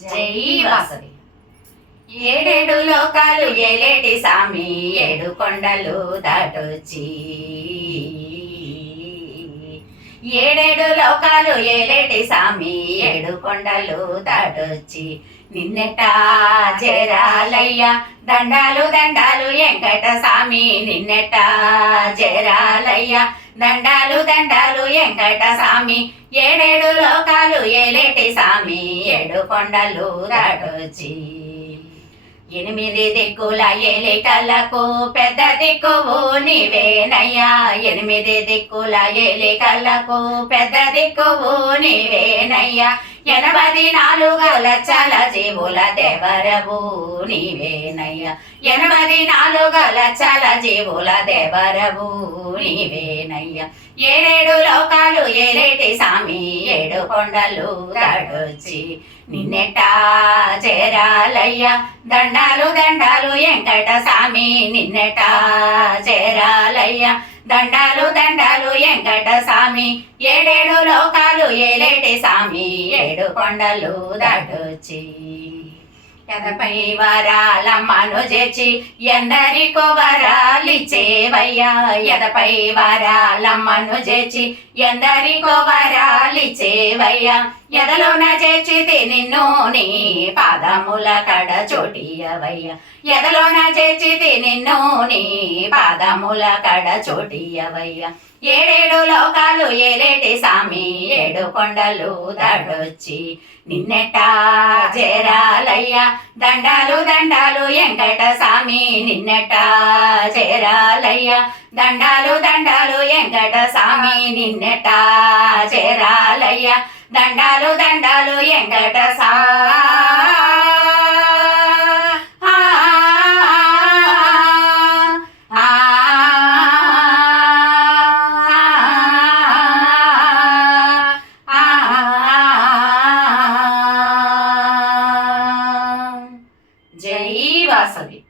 జై వాసవి ఏడేడు లోకాలు ఏలేటి సామి ఏడు కొండలు దాటొచ్చి. ఏడేడు లోకాలు ఏలేటి సామి ఏడు కొండలు దాటొచ్చి. నిన్నెట జరాలయ్యా దండాలు దండాలు వెంకట సామి నిన్నెట జరాలయ్యా దండాలు దండాలు వెంకట సామి. ఏడేడు లోకాలు ఏలేటి సామి కొండలు దాటొచ్చి ఎనిమిది దిక్కుల ఎలికలకు పెద్ద దిక్కువు నీవేనయ్యా. ఎనిమిది దిక్కుల ఎలికలకు పెద్ద దిక్కువు నీవేనయ్యా. ఎనభది నాలుగు లక్షల జీవుల దేవరవు నీవేనయ్యా. ఎనభది నాలుగు లక్షల జీవుల దేవరవు నీవేనయ్యా. ఏడేడు లోకాలు ఏ కొండలు దాడొచ్చి నిన్నెటా చేరాలయ్యా. దండాలు దండాలు వెంకట స్వామి నిన్నెటా చేరాలయ్యా. దండాలు దండాలు వెంకట స్వామి ఏడేడు లోకాలు ఏలేటి స్వామి ఏడు కొండలు దాటొచ్చి ఎదపై వరాలమ్మను చేర్చి ఎందరికో వరాలిచ్చేవయ్యా ఎదపై వరాలమ్మను చేర్చి ఎందరికో వరాలిచ్చేవయ్యా ఎదలోన చేర్చితి నిన్ను నీ పాదముల కడ చోటియవయ్యా. ఎదలోన చేర్చితి నిన్ను నీ పాదముల కడ చోటియవయ్యా. ఏడేడు లోకాలు ఏలేటి సామి ఏడు కొండలు దాడొచ్చి నిన్నెట్టా చేరాలయ్యా దండాలు దండాలు వెంకట స్వామి నిన్నట చేరాలయ్యా. దండాలు దండాలు వెంకట స్వామి నిన్నట చేరాలయ్యా. దండాలు దండాలు వెంకట సా pásale.